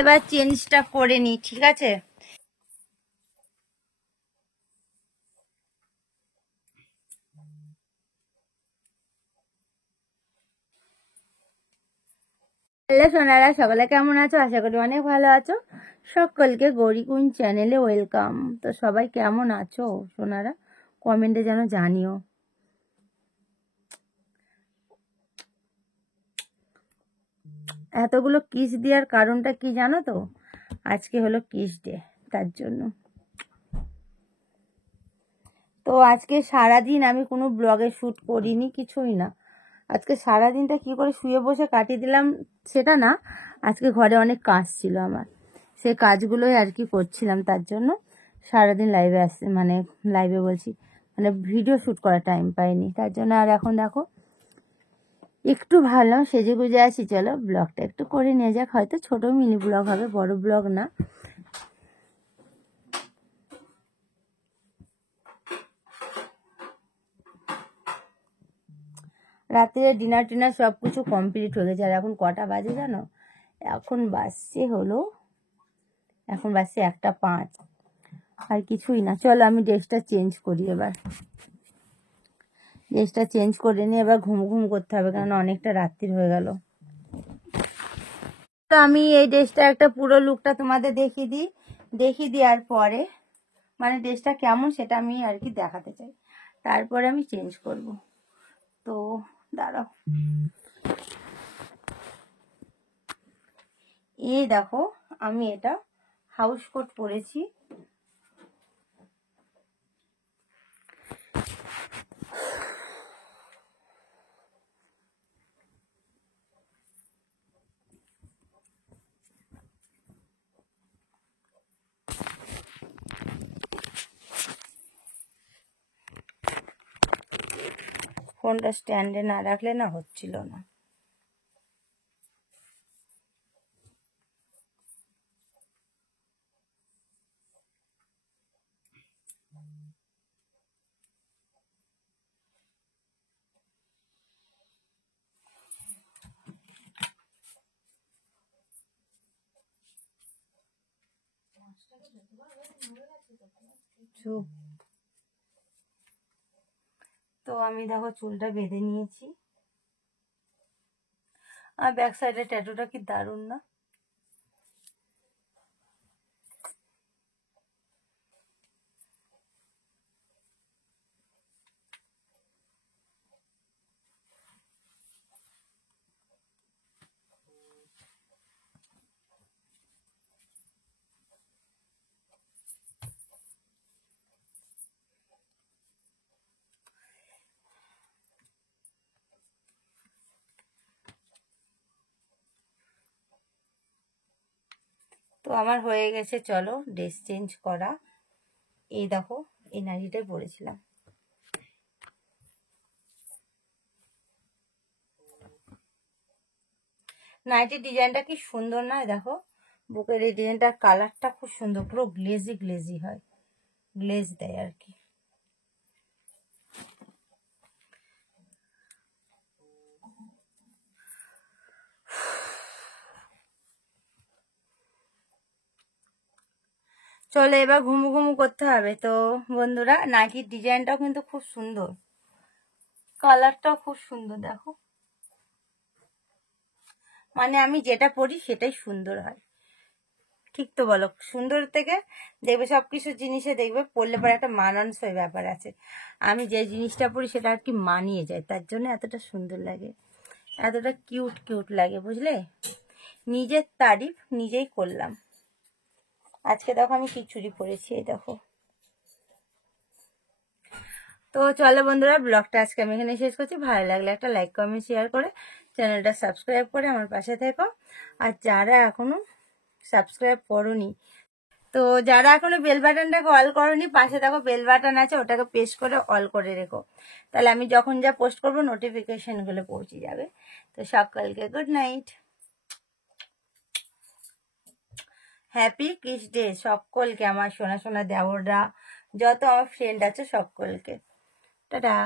এবার চেঞ্জটা করে নি, ঠিক আছে? হ্যালো সোনারা, সকালে কেমন আছো? আশা করি অনেক ভালো আছো। সকলকে গৌরীকুঞ্জ চ্যানেলে ওয়েলকাম। তো সবাই কেমন আছো সোনারা, কমেন্টে যেন জানিও। এতগুলো কিস দেওয়ার কারণটা কি জানো তো? আজকে হলো কিস ডে, তার জন্য। তো আজকে সারাদিন আমি কোনো ব্লগে শ্যুট করিনি, কিছুই না। আজকে সারাদিনটা কি করে শুয়ে বসে কাটিয়ে দিলাম সেটা না, আজকে ঘরে অনেক কাজ ছিল আমার, সে কাজগুলোই আর কি করছিলাম, তার জন্য সারাদিন লাইভে আসছে, মানে লাইভে বলছি, মানে ভিডিও শ্যুট করার টাইম পাইনি, তার জন্য। আর এখন দেখো একটু ভালো সেজে গুজে আছি, চলো ব্লগটা একটু করে নিয়ে যাক। হয়তো ছোট মিনি ব্লগ হবে, বড় ব্লগ না। রাত্রে ডিনার টিনার সব কিছু কমপ্লিট হয়ে গেছে। আর এখন কটা বাজে জানো? এখন বাজছে 1:05। আর কিছুই না। চলো আমি ড্রেসটা চেঞ্জ করি এবার। ড্রেসটা চেঞ্জ করে নিয়ে এবার ঘুম করতে হবে, কারণ অনেকটা রাত্রি হয়ে গেল। তো আমি এই ড্রেসটা একটা পুরো লুকটা তোমাদের দেখিয়ে দেওয়ার পরে, মানে ড্রেসটা কেমন সেটা আমি আর কি দেখাতে চাই, তারপরে আমি চেঞ্জ করব। তো দাঁড়াও, এই দেখো আমি এটা হাউস কোট পরেছি। ফোনটা স্ট্যান্ডে না রাখলে না হচ্ছিল না। চুপ। তো আমি দেখো চুলটা বেঁধে নিয়েছি, আর ব্যাক সাইডের ট্যাটুটা কি দারুণ না? তো আমার হয়ে গেছে, চলো ড্রেস চেঞ্জ করা। এই দেখো এই নাইটিটাই পরেছিলাম। নাইটির ডিজাইনটা কি সুন্দর না? দেখো বুকের এই ডিজাইনটার কালারটা খুব সুন্দর, পুরো গ্লেজি হয়, গ্লেজ দেয় আর কি। চলো এবার ঘুমু করতে হবে। তো বন্ধুরা, নাইটির ডিজাইনটাও কিন্তু খুব সুন্দর, কালারটাও খুব সুন্দর। দেখো মানে আমি যেটা পরি সেটাই সুন্দর হয়, ঠিক তো বলো? সুন্দর থেকে দেখবে সবকিছু জিনিসে দেখবে পরলে পরে একটা মানানসই ব্যাপার আছে। আমি যে জিনিসটা পরি সেটা আর কি মানিয়ে যায়, তার জন্য এতটা সুন্দর লাগে, এতটা কিউট লাগে, বুঝলে? নিজের তারিফ নিজেই করলাম। আজকে দেখো আমি কি চুড়ি পরেছি, এই দেখো। তো চলো বন্ধুরা, ব্লগটা আজকে আমি এখানে শেষ করছি। ভালো লাগলে একটা লাইক কমেন্ট শেয়ার করে চ্যানেলটা সাবস্ক্রাইব করে আমার পাশে থেকো। আর যারা এখনো সাবস্ক্রাইব করোনি, তো যারা এখনো বেল বাটনটাকে অল করোনি, পাশে দেখো বেল বাটন আছে, ওটাকে প্রেস করে অল করে রেখো, তাহলে আমি যখন যা পোস্ট করবো নোটিফিকেশনগুলো পৌঁছে যাবে। তো সকলকে good night, happy kiss day সকলকে, আমার সোনা দেওররা, যত আমার ফ্রেন্ড আছে সকলকে টাটা।